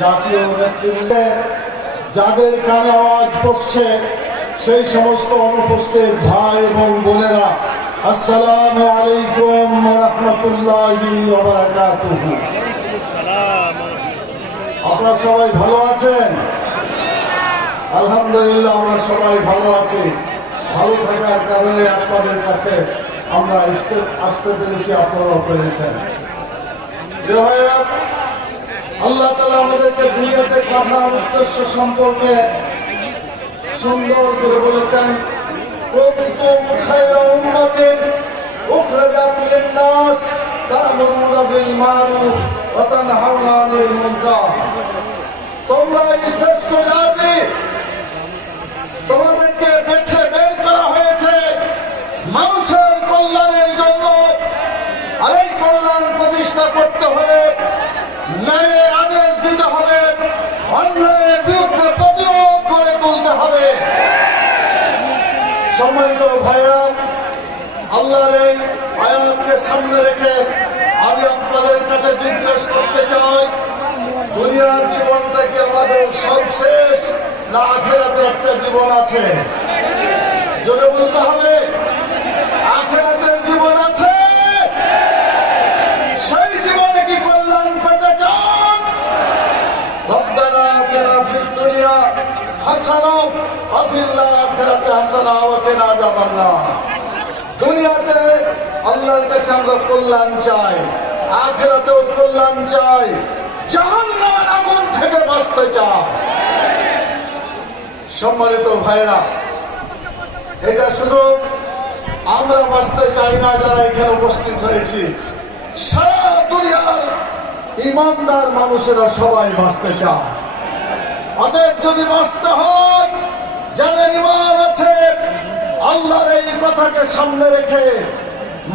জাতীয় নেতৃবৃন্দে যাদের কানে আওয়াজ পড়ছে সেই সমস্ত অনুপস্থিত ভাই এবং বোনেরা, আসসালামু আলাইকুম ওয়া রাহমাতুল্লাহি ওয়া বারাকাতুহু। আপনারা সবাই ভালো আছেন? আলহামদুলিল্লাহ, আমরা সবাই ভালো আছি। ভালো থাকার কারণে আপনাদের কাছে আমরা আসতে পেরেছি, আপনারাও পেরেছেন। আল্লাহ তাআলা আমাদেরকে দুনিয়াতে পাঠার উদ্দেশ্য সম্পর্কে সুন্দর করে বলেছেন, কুনতুম খায়রা উম্মাতিন উখরাজাত লিন-নাস তা'মুরুনা বিল মা'রুফ ওয়া তানহাউনা আনিল মুনকার। তোমরা শ্রেষ্ঠ জাতি, তোমাদেরকে বেছে বের করা হয়েছে মানুষের কল্যাণের জন্য। আর এই কল্যাণ প্রতিষ্ঠা করতে হলে ন্যায়ের আদেশ দিতে হবে, অন্যায়ের বিরুদ্ধে প্রতিরোধ করে তুলতে হবে। সম্মানিত ভাইরা, আল্লাহর এই আয়াতকে সামনে রেখে আমি আপনাদের কাছে জিজ্ঞেস করতে চাই, দুনিয়ার জীবনটা কি আমাদের সবশেষ, না আখিরাতে একটা জীবন আছে? জোরে বলতে হবে, আখিরাতের জীবন আছে। সেই জীবনে কি কল্যাণ পেতে চান? রব্বানা আতিনা ফিদ দুনিয়া হাসানাহ ওয়া ফিল আখিরাতি হাসানাহ ওয়া কিনা আযাবান্নার। দুনিয়াতে আল্লাহর কাছে আমরা কল্যাণ চাই, আখিরাতেও কল্যাণ চাই, জাহান্নামের আগুন থেকে বাঁচতে চাই। সম্মানিত ভাইরা, এটা শুধু আমরা বাঁচতে চাই না যারা এখানে উপস্থিত হয়েছি, সারা দুনিয়ার ইমানদার মানুষেরা সবাই বাঁচতে চায়। অতএব যদি বাঁচতে হয়, যাদের ইমান আছে, আল্লাহর এই কথাকে সামনে রেখে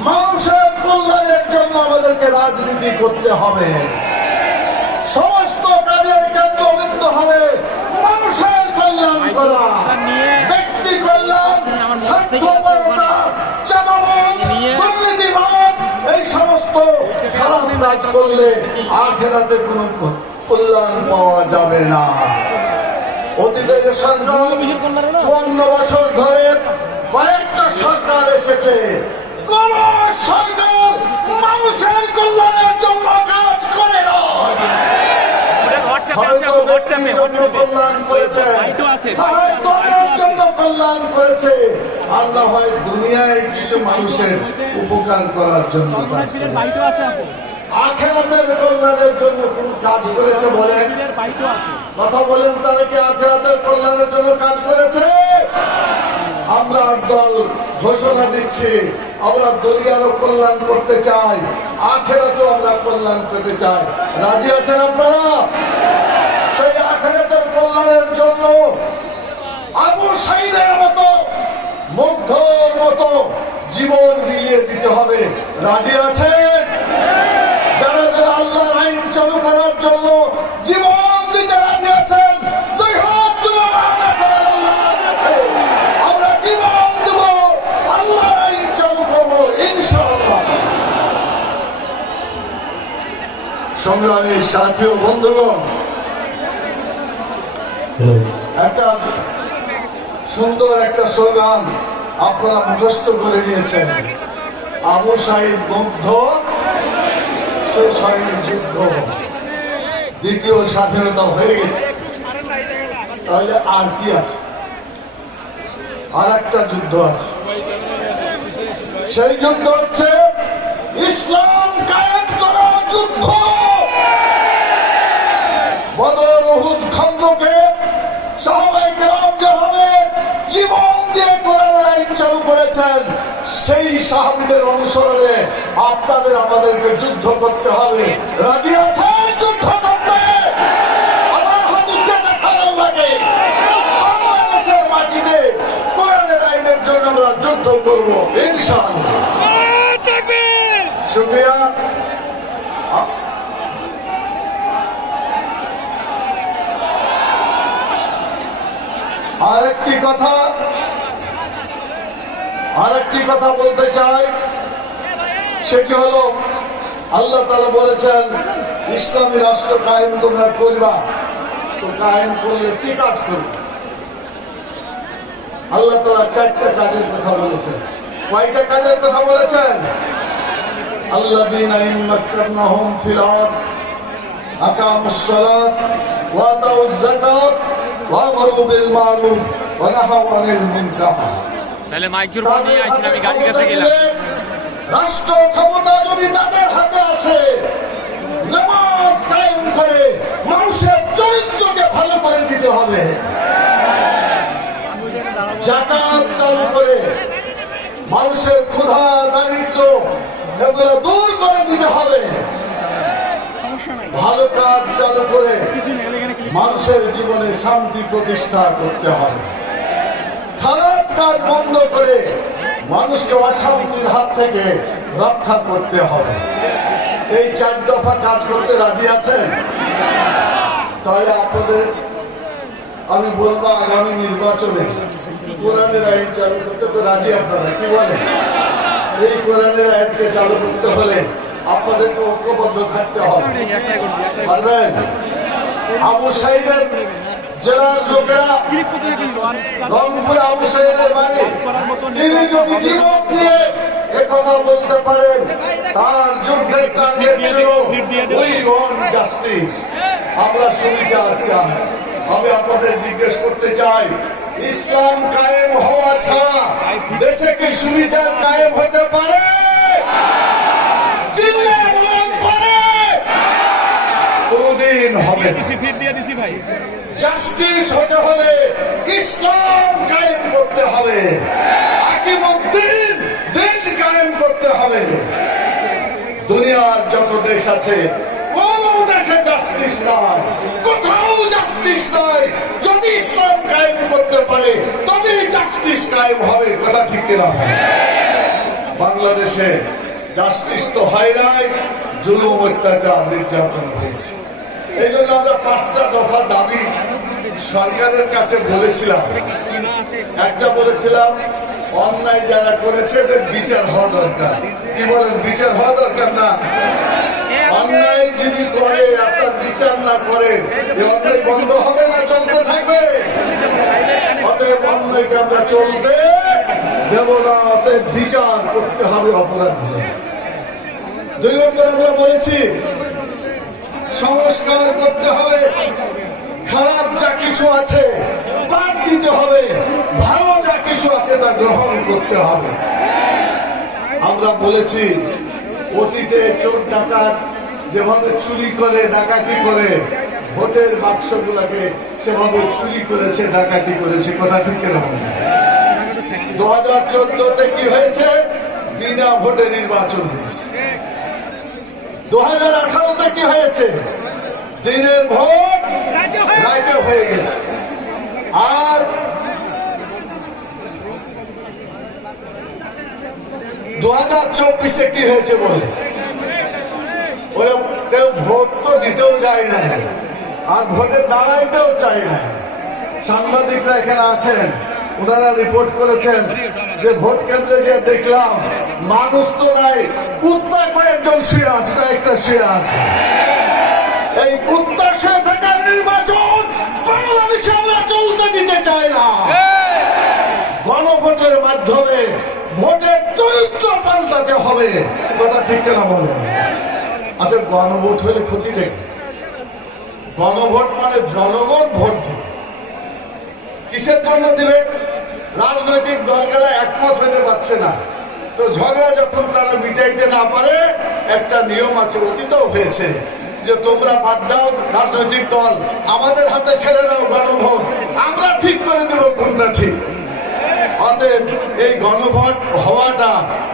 মানুষের কল্যাণের জন্য আমাদেরকে রাজনীতি করতে হবে। সমস্ত কাজের কেন্দ্রবিন্দু হবে মানুষের কল্যাণ করা, ব্যক্তি কল্যাণ, স্বার্থপরতা, চাঁদাবাজ, দুর্নীতিবাজ, এই সমস্ত খারাপ কাজ করলে আখিরাতে কোনো কল্যাণ পাওয়া যাবে না। অতীতে যে সরকার 54 বছর ধরে কয়েকটা সরকার এসেছে, কোন সরকার মানুষের কল্যাণের জন্য কাজ করে না। কল্যাণ করেছে, কল্যাণ করেছে, আল্লাহ হয় দুনিয়ায় কিছু মানুষের উপকার করার জন্য, আখিরাতের কল্যাণের জন্য কোন কাজ করেছে বলেন? কথা বলেন, তারা কি আখিরাতের কল্যাণের জন্য কাজ করেছে? আমরা দল ঘোষণা দিচ্ছি, আমরা দুনিয়ারও কল্যাণ করতে চাই, আখিরাতেও আমরা কল্যাণ পেতে চাই। রাজি আছেন আপনারা? সেই আখিরাতের কল্যাণের জন্য আবু সাঈদের মতো, মুগ্ধর মতো জীবন বিলিয়ে দিতে হবে। রাজি আছেন? যারা যারা আল্লাহর আইন চালু করার জন্য জীবন দিতে রাজি আছেন, দুই হাত তুলে ওয়াদা করেন আল্লাহর কাছে, আমরা জীবন দেব, আল্লাহর আইন চালু করব ইনশাআল্লাহ। সংগ্রামী সাথী ও বন্ধুগণ, একটা সুন্দর একটা স্লোগান আপনারা মুখস্থ করে নিয়েছেন, আবু সাঈদ মুগ্ধ, শেষ হয়নি যুদ্ধ। দ্বিতীয় স্বাধীনতা হয়ে গেছে, তাহলে আর কি আছে? আর একটা যুদ্ধ আছে, সেই যুদ্ধ হচ্ছে ইসলাম কায়েম করার যুদ্ধ। বদর, উহুদ, খন্দকে সাহাবায়ে কেরাম যেভাবে জীবন দিয়ে কোরআনের আইন চালু করেছেন, সেই সাহাবীদের অনুসরণে আপনাদের আমাদেরকে যুদ্ধ করতে হবে। রাজি আছেন যুদ্ধ করতে? আমার হাত উঠে দেখানো লাগে, বাংলাদেশের মাটিতে কোরআনের আইনের জন্য আমরা যুদ্ধ করব ইনশাআল্লাহ। শুকরিয়া। আরেকটি কথা বলতে চাই, সেটি হলো আল্লাহ তাআলা বলেছেন ইসলামী রাষ্ট্র কায়েম তোমরা করবা, তো কায়েম করলে কি কাজ করবে? আল্লাহ তাআলা 4টা কাজের কথা বলেছেন। কয়টা কাজের কথা বলেছেন? আল্লাযীনা ইম্মাক্কানাহুম ফিল আরদ আকামুস সালাত ওয়া আতাউয যাকাত ওয়া আমারু বিল মারুফ ওয়া নাহাউ আনিল মুনকার। তাহলে মাইক্রোফোন নিয়ে আইছেন, আমি গাড়ির কাছে গেলাম। রাষ্ট্র ক্ষমতা যদি তাদের হাতে আসে, নামাজ কায়েম করে মানুষের চরিত্রকে ভালো করে দিতে হবে, যাকাত চালু করে মানুষের ক্ষুধা দারিদ্র এগুলো দূর করে দিতে হবে, ভালো কাজ চালু করে মানুষের জীবনে শান্তি প্রতিষ্ঠা করতে হবে, খারাপ কাজ বন্ধ করে মানুষকে অশান্তির হাত থেকে রক্ষা করতে হবে। এই 4 দফা কাজ করতে রাজি আছেন? তাহলে আপনাদের আমি বলবো আগামী নির্বাচনে কোরআনের আইন চালু করতে তো রাজি আপনারা, কি বলেন? এই কোরআনের আইনকে চালু করতে হলে আপনাদেরকে ঐক্যবদ্ধ থাকতে হবে, পারবেন? আবু সাঈদের জেলার লোকেরা রংপুরে আবু সাঈদের বাড়ি, তিনি যদি জীবন দিয়ে একথা বলতে পারেন তার যুদ্ধের টার্গেট ছিল উই ওয়ান্ট জাস্টিস, আমরা সুবিচার চাই। আমি আপনাদের জিজ্ঞেস করতে চাই, ইসলাম কায়েম হওয়া ছাড়া দেশে কি সুবিচার কায়েম হতে পারে? কোনদিন হবে না। জাস্টিস হতে হলে ইসলাম কায়েম করতে হবে, হাকিমউদ্দিন দিন কায়েম করতে হবে। দুনিয়ার যত দেশ আছে কোন দেশে জাস্টিস নাই, কোথাও জাস্টিস নাই। যদি ইসলাম কায়েম করতে পারে তবে জাস্টিস কায়েম হবে, কথা ঠিক কিনা? বাংলাদেশে জাস্টিস তো হয় নাই, জুলুম অত্যাচার নির্যাতন হয়েছে। এই জন্য আমরা 5টা দফা দাবি সরকারের কাছে বলেছিলাম। একটা বলেছিলাম অন্যায় যারা করেছে এদের বিচার হওয়া দরকার। কি বলেন, বিচার হওয়া দরকার না? অন্যায় যদি করে আপনার বিচার না করে এই অন্যায় বন্ধ হবে না, চলতে থাকবে। অতএব অন্যায়কে আমরা চলতে দেব না, অতএব বিচার করতে হবে অপরাধ। 2 নম্বর আমরা বলেছি সংস্কার করতে হবে, খারাপ যা কিছু আছে বাদ দিতে হবে, ভালো যা কিছু আছে তা গ্রহণ করতে হবে। আমরা বলেছি অতীতে চোর ডাকাত যেভাবে চুরি করে ডাকাতি করে ভোটের বাক্সগুলোকে সেভাবে চুরি করেছে, ডাকাতি করেছে, কথা ঠিক না? 2014-তে কি হয়েছে? বিনা ভোটে নির্বাচন হয়েছে। 2018-তে কি হয়েছে? দিনের ভোট রাতে হয়ে গেছে। আর 2024-এ কি হয়েছে বলে? ওরা কেউ ভোট তো দিতেও যায় না, আর ভোটে দাঁড়াইতেও চায় না। সাংবাদিকরা এখানে আছেন, ওনারা রিপোর্ট করেছেন যে ভোট কেন্দ্রে যে দেখলাম মানুষ তো নাই, কুত্তা কয়েকজন শুয়ে আছে, কয়েকটা শুয়ে আছে। এই কুত্তা শুয়ে থাকার নির্বাচন বাংলাদেশে আমরা চলতে দিতে চাই না। গণভোটের মাধ্যমে ভোটের চরিত্র পাল্টাতে হবে, কথা ঠিক কেনা বলেন? আচ্ছা, গণভোট হলে ক্ষতিটা কি? গণভোট মানে জনগণ ভোট দিবে। কিসের জন্য দিবে? রাজনৈতিক দলগুলা একমত হতে পারছে না, তো ঝগড়া যখন তারা মিটাইতে না পারে একটা নিয়ম আছে, অতীতও হয়েছে, যে তোমরা বাদ দাও রাজনৈতিক দল, আমাদের হাতে ছেড়ে দাও গণভোট, আমরা ঠিক করে দেব কোনটা ঠিক। অতএব এই গণভোট হওয়াটা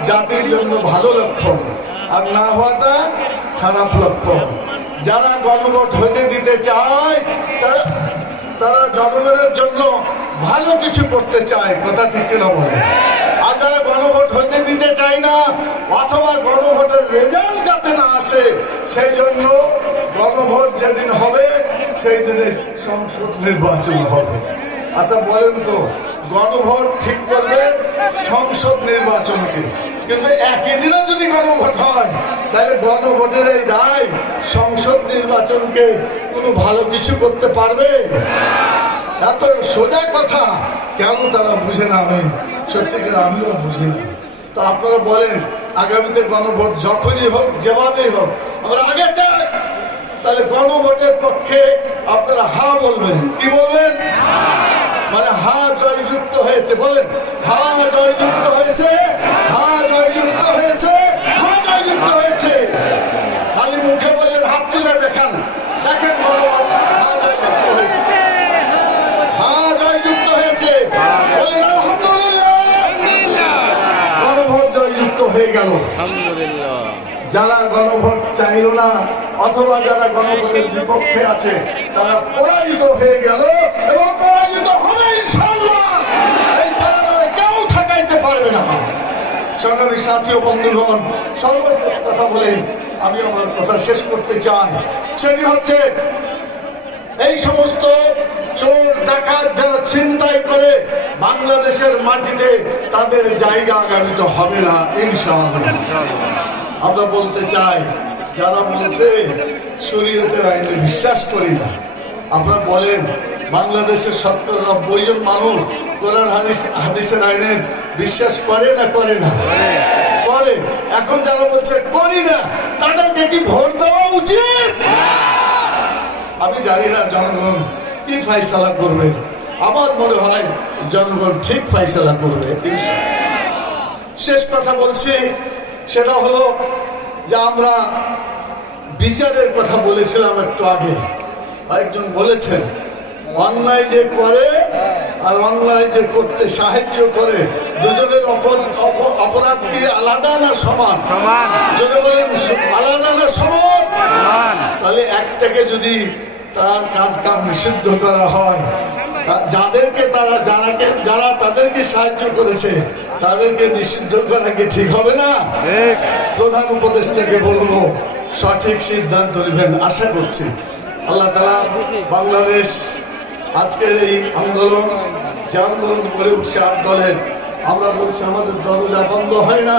জাতির জন্য ভালো লক্ষণ, আর না হওয়াটা খারাপ লক্ষণ। যারা গণভোট হতে দিতে চায় তারা জনগণের জন্য ভালো কিছু করতে চায়, কথা ঠিক কিনা বলে? আর যারা গণভোট হতে দিতে চায় না, অথবা গণভোটের রেজাল্ট যাতে না আসে, সেই জন্য গণভোট যেদিন হবে সেই দিনে সংসদ নির্বাচন হবে। আচ্ছা বলেন তো, গণভোট ঠিক করবে সংসদ নির্বাচনকে, কিন্তু একই দিনে যদি গণভোট হয় তাহলে গণভোটের এই রায় সংসদ নির্বাচনকে কোনো ভালো কিছু করতে পারবে? এত সোজা কথা কেন তারা বুঝে না? আমি সত্যি করে আমিও বুঝি না। তো আপনারা বলেন আগামীতে গণভোট যখনই হোক যেভাবেই হোক আমরা আগে চাই, তাহলে গণভোটের পক্ষে আপনারা হা বলবেন। কি বলবেন? মানে হা জয়যুক্ত হয়েছে, বলেন হা জয়যুক্ত হয়েছে, হা জয়যুক্ত হয়েছে, হা জয়যুক্ত হয়েছে। খালি মুখে বলেন, হাত তুলে দেখান, দেখেন গণভোট হা জয়যুক্ত হয়েছে, হা জয়যুক্ত হয়েছে। বলেন আলহামদুলিল্লাহ, গণভোট জয়যুক্ত হয়ে গেল। যারা গণভোট চাইল না অথবা যারা গণভোটের বিপক্ষে আছে তারা পরাজিত হয়ে গেল এবং পরাজিত হবে ইনশাআল্লাহ। এই পরাজয় কেউ ঠেকাইতে পারবে না। সংগ্রামী সাথী ও বন্ধুগণ, সর্বশেষ কথা বলে আমি আমার কথা শেষ করতে চাই। সেটি হচ্ছে এই সমস্ত চোর ডাকাত যারা ছিনতাই করে বাংলাদেশের মাটিতে তাদের জায়গা আগামীতে হবে না ইনশাআল্লাহ। আমরা বলতে চাই যারা বলছে শরীয়তের আইনে বিশ্বাস করি না, আপনারা বলেন বাংলাদেশের 70-90 জন মানুষ কোরআন হাদিসের আইনে বিশ্বাস করে না করে না? করে। এখন যারা বলছে করি না তাদেরকে কি ভোট দেওয়া উচিত? আমি জানি না জনগণ কি ফয়সালা করবে। আমার মনে হয় জনগণ ঠিক ফয়সালা করবে ইনশাআল্লাহ। শেষ কথা বলছি, সেটা হলো যে আমরা বিচারের কথা বলেছিলাম একটু আগে। একজন বলেছেন অন্যায় যে করে আর অন্যায় যে করতে সাহায্য করে দুজনের অপরাধ কি আলাদা না সমান? যদি বলেন আলাদা না সমান, তাহলে একটাকে যদি তার কাজ কাম নিষিদ্ধ করা হয়, যাদেরকে যারা তাদেরকে সাহায্য করেছে তাদেরকে নিষিদ্ধ করা কি ঠিক হবে না? প্রধান উপদেষ্টাকে বলবো সঠিক সিদ্ধান্ত নেবেন আশা করছি। আল্লাহ তাআলা বাংলাদেশ আজকের এই আন্দোলন যে আন্দোলন গড়ে উঠছে 8 দলের, আমরা বলছি আমাদের দরজা বন্ধ হয় না।